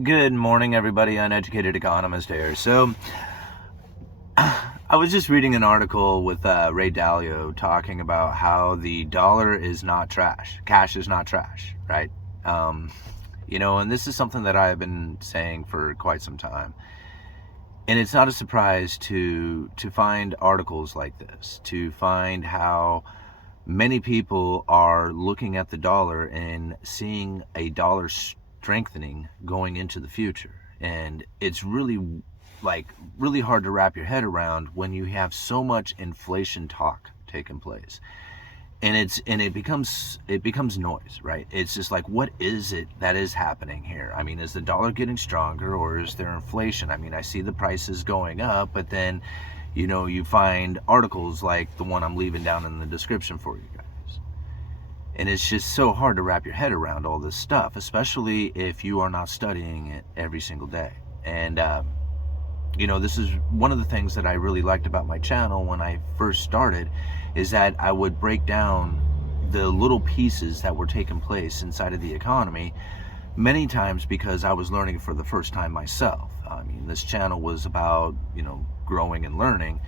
Good morning, everybody. Uneducated Economist here. So, I was just reading an article with Ray Dalio talking about how the dollar is not trash. Cash is not trash, right? Um, and this is something that I've been saying for quite some time. And it's not a surprise to find articles like this, to find how many people are looking at the dollar and seeing a dollar strengthening going into the future. And it's really hard to wrap your head around when you have so much inflation talk taking place. And it becomes noise, right? It's just like, what is it that is happening here? I mean, is the dollar getting stronger, or is there inflation? I mean, I see the prices going up, but then you find articles like the one I'm leaving down in the description for you guys. And it's just so hard to wrap your head around all this stuff, especially if you are not studying it every single day. And, this is one of the things that I really liked about my channel when I first started, is that I would break down the little pieces that were taking place inside of the economy, many times because I was learning for the first time myself. I mean, this channel was about, growing and learning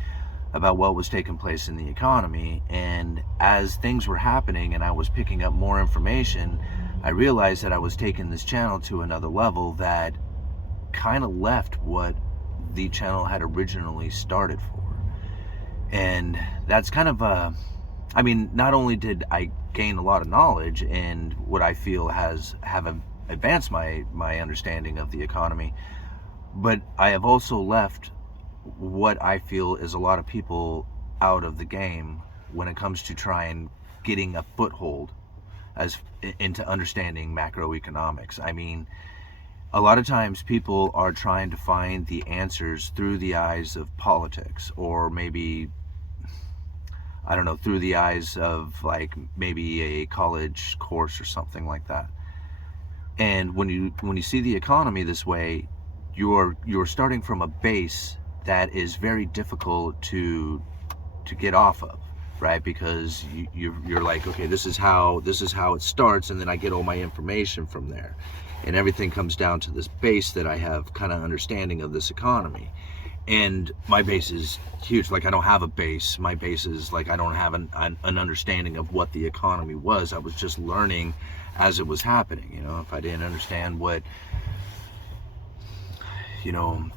about what was taking place in the economy. And as things were happening and I was picking up more information, I realized that I was taking this channel to another level that kind of left what the channel had originally started for. And that's kind of not only did I gain a lot of knowledge and what I feel have advanced my understanding of the economy, but I have also left what I feel is a lot of people out of the game when it comes to trying getting a foothold into understanding macroeconomics. I mean, a lot of times people are trying to find the answers through the eyes of politics, or maybe, I don't know, through the eyes of like maybe a college course or something like that. And when you see the economy this way, you're starting from a base that is very difficult to get off of, right? Because you're like, okay, this is how it starts, and then I get all my information from there, and everything comes down to this base that I have kind of understanding of this economy. And my base is huge. Like, I don't have a base. My base is like, I don't have an understanding of what the economy was. I was just learning as it was happening. If I didn't understand what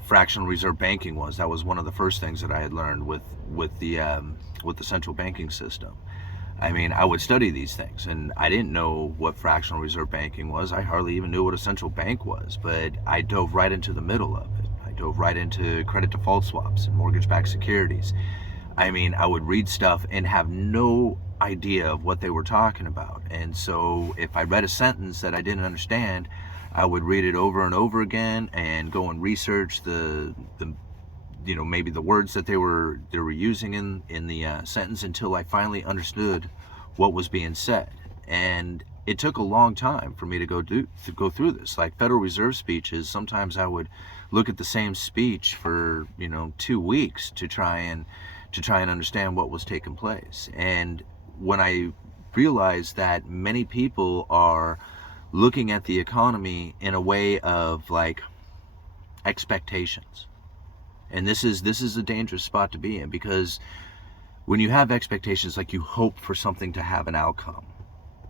fractional reserve banking was, that was one of the first things that I had learned with the central banking system. I mean, I would study these things, and I didn't know what fractional reserve banking was. I hardly even knew what a central bank was, but I dove right into the middle of it. I dove right into credit default swaps and mortgage-backed securities. I mean, I would read stuff and have no idea of what they were talking about. And so if I read a sentence that I didn't understand, I would read it over and over again and go and research the maybe the words that they were using in the sentence, until I finally understood what was being said. And it took a long time for me to go through this. Like Federal Reserve speeches, sometimes I would look at the same speech for 2 weeks to try and understand what was taking place. And when I realized that many people are looking at the economy in a way of like expectations. And this is a dangerous spot to be in, because when you have expectations, like you hope for something to have an outcome,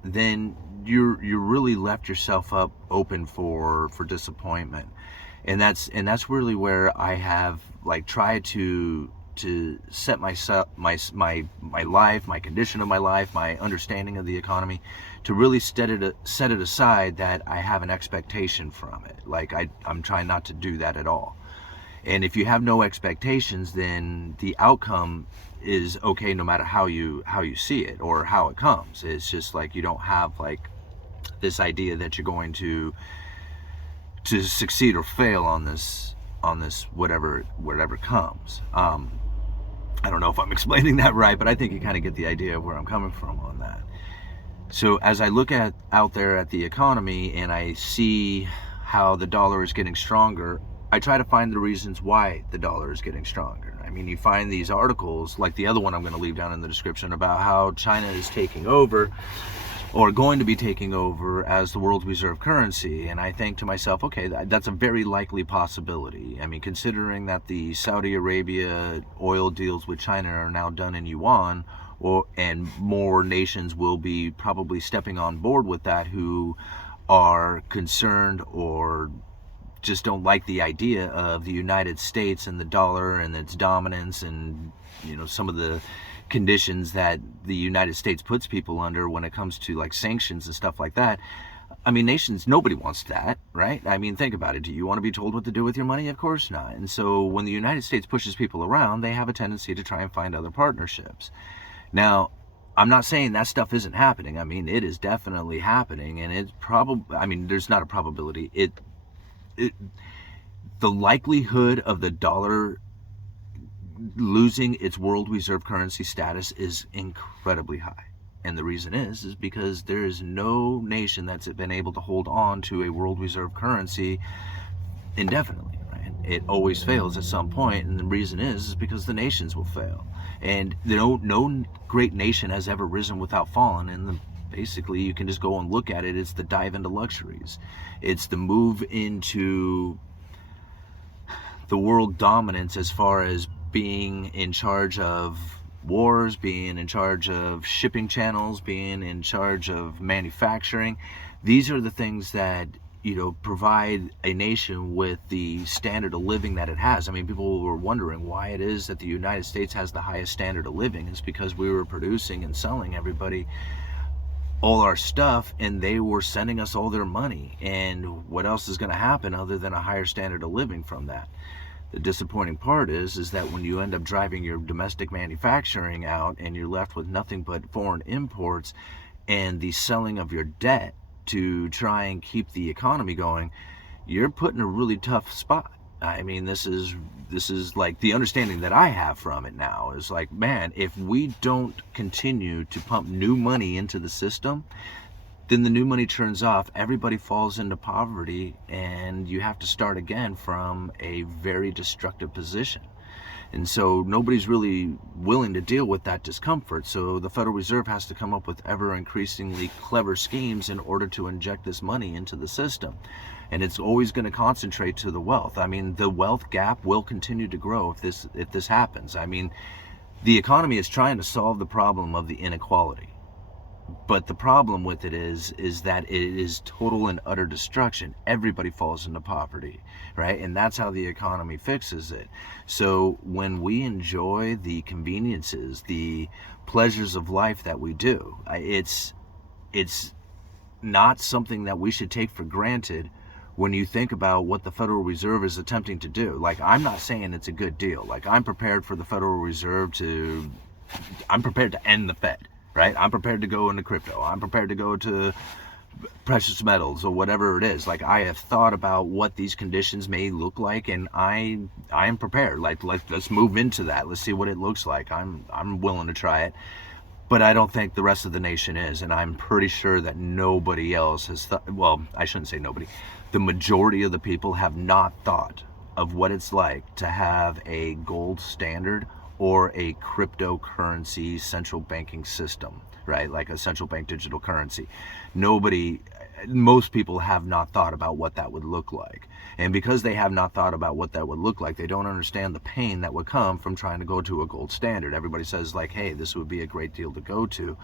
then you're really left yourself up open for disappointment. And that's really where I have like tried to set myself, my life, my condition of my life, my understanding of the economy, to really set it aside that I have an expectation from it. Like I'm trying not to do that at all. And if you have no expectations, then the outcome is okay no matter how you see it or how it comes. It's just like you don't have like this idea that you're going to succeed or fail on this whatever comes. I don't know if I'm explaining that right, but I think you kind of get the idea of where I'm coming from on that. So as I look out there at the economy and I see how the dollar is getting stronger, I try to find the reasons why the dollar is getting stronger. I mean, you find these articles, like the other one I'm going to leave down in the description, about how China is taking over or going to be taking over as the world's reserve currency. And I think to myself, okay, that's a very likely possibility. I mean, considering that the Saudi Arabia oil deals with China are now done in yuan, and more nations will be probably stepping on board with that who are concerned or just don't like the idea of the United States and the dollar and its dominance, and some of the conditions that the United States puts people under when it comes to like sanctions and stuff like that. I mean, nobody wants that, right? I mean, think about it. Do you want to be told what to do with your money? Of course not. And so when the United States pushes people around, they have a tendency to try and find other partnerships. Now, I'm not saying that stuff isn't happening. I mean, it is definitely happening, and it's there's not a probability. The likelihood of the dollar losing its world reserve currency status is incredibly high. And the reason is because there is no nation that's been able to hold on to a world reserve currency indefinitely, right? It always fails at some point, and the reason is because the nations will fail. And no great nation has ever risen without fallen, and basically you can just go and look at it. It's the dive into luxuries. It's the move into the world dominance as far as being in charge of wars, being in charge of shipping channels, being in charge of manufacturing. These are the things that provide a nation with the standard of living that it has. I mean, people were wondering why it is that the United States has the highest standard of living. It's because we were producing and selling everybody all our stuff, and they were sending us all their money. And what else is going to happen other than a higher standard of living from that? The disappointing part is that when you end up driving your domestic manufacturing out and you're left with nothing but foreign imports and the selling of your debt to try and keep the economy going, you're put in a really tough spot. I mean, this is like the understanding that I have from it now is like, man, if we don't continue to pump new money into the system, then the new money turns off, everybody falls into poverty, and you have to start again from a very destructive position. And so nobody's really willing to deal with that discomfort. So the Federal Reserve has to come up with ever increasingly clever schemes in order to inject this money into the system. And it's always going to concentrate to the wealth. I mean, the wealth gap will continue to grow if this happens. I mean, the economy is trying to solve the problem of the inequality. But the problem with it is that it is total and utter destruction. Everybody falls into poverty, right? And that's how the economy fixes it. So when we enjoy the conveniences, the pleasures of life that we do, it's not something that we should take for granted when you think about what the Federal Reserve is attempting to do. Like, I'm not saying it's a good deal. Like, I'm prepared for the Federal Reserve I'm prepared to end the Fed. Right? I'm prepared to go into crypto. I'm prepared to go to precious metals or whatever it is. Like, I have thought about what these conditions may look like, and I am prepared. Like, let's move into that. Let's see what it looks like. I'm willing to try it, but I don't think the rest of the nation is, and I'm pretty sure that nobody else has thought. Well, I shouldn't say nobody. The majority of the people have not thought of what it's like to have a gold standard or a cryptocurrency central banking system, right? Like a central bank digital currency. Most people have not thought about what that would look like. And because they have not thought about what that would look like, they don't understand the pain that would come from trying to go to a gold standard. Everybody says like, hey, this would be a great deal to go to.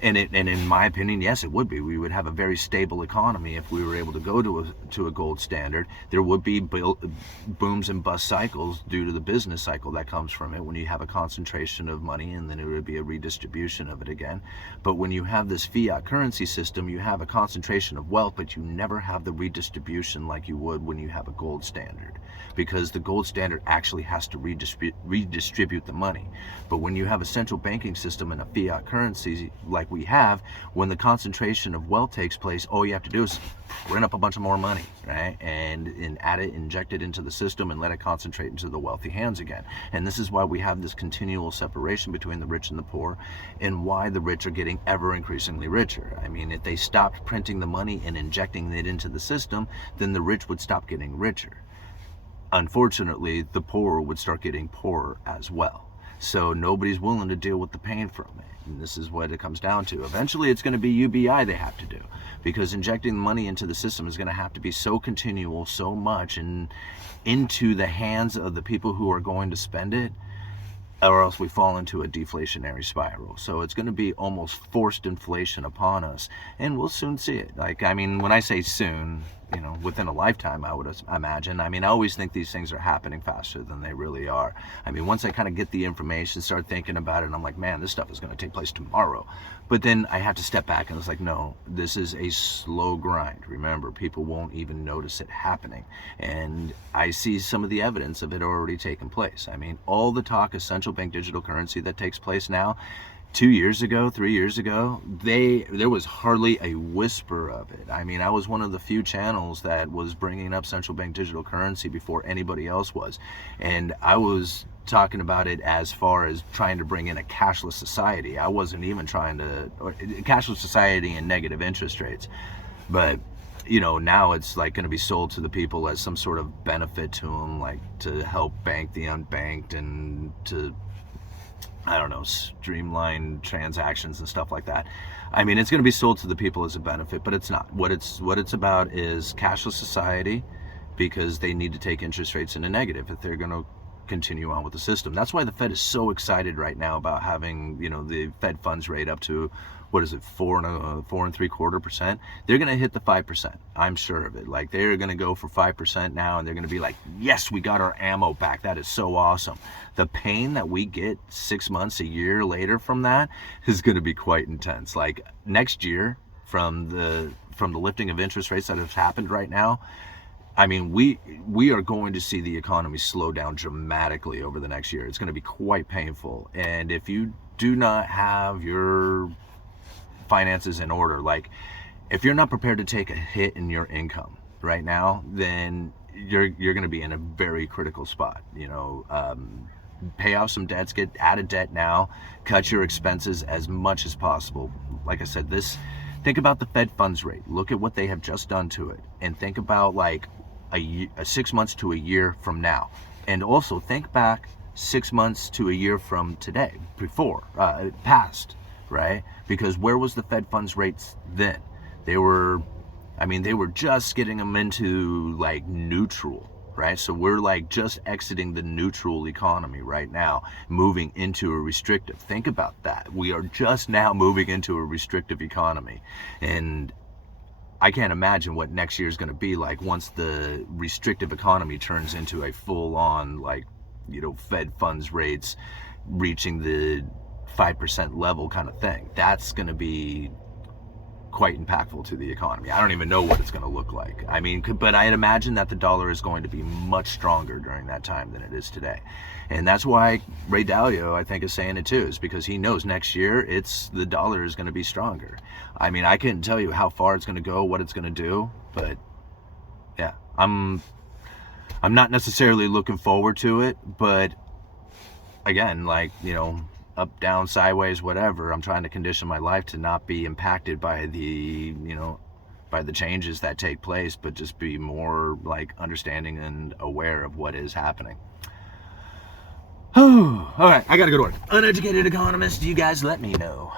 And in my opinion, yes, it would be. We would have a very stable economy if we were able to go to a gold standard. There would be booms and bust cycles due to the business cycle that comes from it when you have a concentration of money, and then it would be a redistribution of it again. But when you have this fiat currency system, you have a concentration of wealth, but you never have the redistribution like you would when you have a gold standard, because the gold standard actually has to redistribute the money. But when you have a central banking system and a fiat currency like we have, when the concentration of wealth takes place, all you have to do is print up a bunch of more money, right? And add it, inject it into the system, and let it concentrate into the wealthy hands again. And this is why we have this continual separation between the rich and the poor, and why the rich are getting ever increasingly richer. I mean, if they stopped printing the money and injecting it into the system, then the rich would stop getting richer. Unfortunately, the poor would start getting poorer as well. So nobody's willing to deal with the pain from it. And this is what it comes down to. Eventually it's going to be UBI they have to do, because injecting money into the system is going to have to be so continual, so much, and into the hands of the people who are going to spend it, or else we fall into a deflationary spiral. So it's going to be almost forced inflation upon us, and we'll soon see it. Like, I mean, when I say soon, you know, within a lifetime, I would imagine. I mean, I always think these things are happening faster than they really are. I mean, once I kind of get the information, start thinking about it, and I'm like, man, this stuff is going to take place tomorrow. But then I have to step back and it's like, no, this is a slow grind. Remember, people won't even notice it happening. And I see some of the evidence of it already taking place. I mean, all the talk of central bank digital currency that takes place now, 2 years ago, 3 years ago, there was hardly a whisper of it. I mean, I was one of the few channels that was bringing up central bank digital currency before anybody else was. And I was talking about it as far as trying to bring in a cashless society. I wasn't even trying to, or cashless society and negative interest rates. But, you know, now it's like going to be sold to the people as some sort of benefit to them, like to help bank the unbanked and to, I don't know, streamline transactions and stuff like that. I mean, it's going to be sold to the people as a benefit, but it's not. What it's about is cashless society, because they need to take interest rates in a negative if they're going to continue on with the system. That's why the Fed is so excited right now about having, you know, the Fed funds rate up to, what is it, 4.75%. They're going to hit the 5%. I'm sure of it. Like, they're going to go for 5% now, and they're going to be like, yes, we got our ammo back. That is so awesome. The pain that we get 6 months, a year later from that is going to be quite intense. Like, next year, from the lifting of interest rates that have happened right now, I mean, we are going to see the economy slow down dramatically over the next year. It's going to be quite painful. And if you do not have your finances in order, like if you're not prepared to take a hit in your income right now, then you're going to be in a very critical spot. You know, pay off some debts, get out of debt now, cut your expenses as much as possible. Like I said, think about the Fed funds rate. Look at what they have just done to it, and think about like a 6 months to a year from now, and also think back 6 months to a year from today, past, right? Because where was the Fed funds rates then? They were just getting them into like neutral, right? So we're like just exiting the neutral economy right now, moving into a restrictive. Think about that. We are just now moving into a restrictive economy, and I can't imagine what next year is going to be like once the restrictive economy turns into a full-on, like, you know, Fed funds rates reaching the 5% level kind of thing. That's going to be quite impactful to the economy. I don't even know what it's going to look like. I mean, but I'd imagine that the dollar is going to be much stronger during that time than it is today. And that's why Ray Dalio, I think, is saying it too, is because he knows next year the dollar is going to be stronger. I mean, I couldn't tell you how far it's going to go, what it's going to do, but yeah, I'm not necessarily looking forward to it, but again, like, you know, up, down, sideways, whatever, I'm trying to condition my life to not be impacted by the changes that take place, but just be more like understanding and aware of what is happening. All right, I gotta go to work. Uneducated economist, you guys let me know.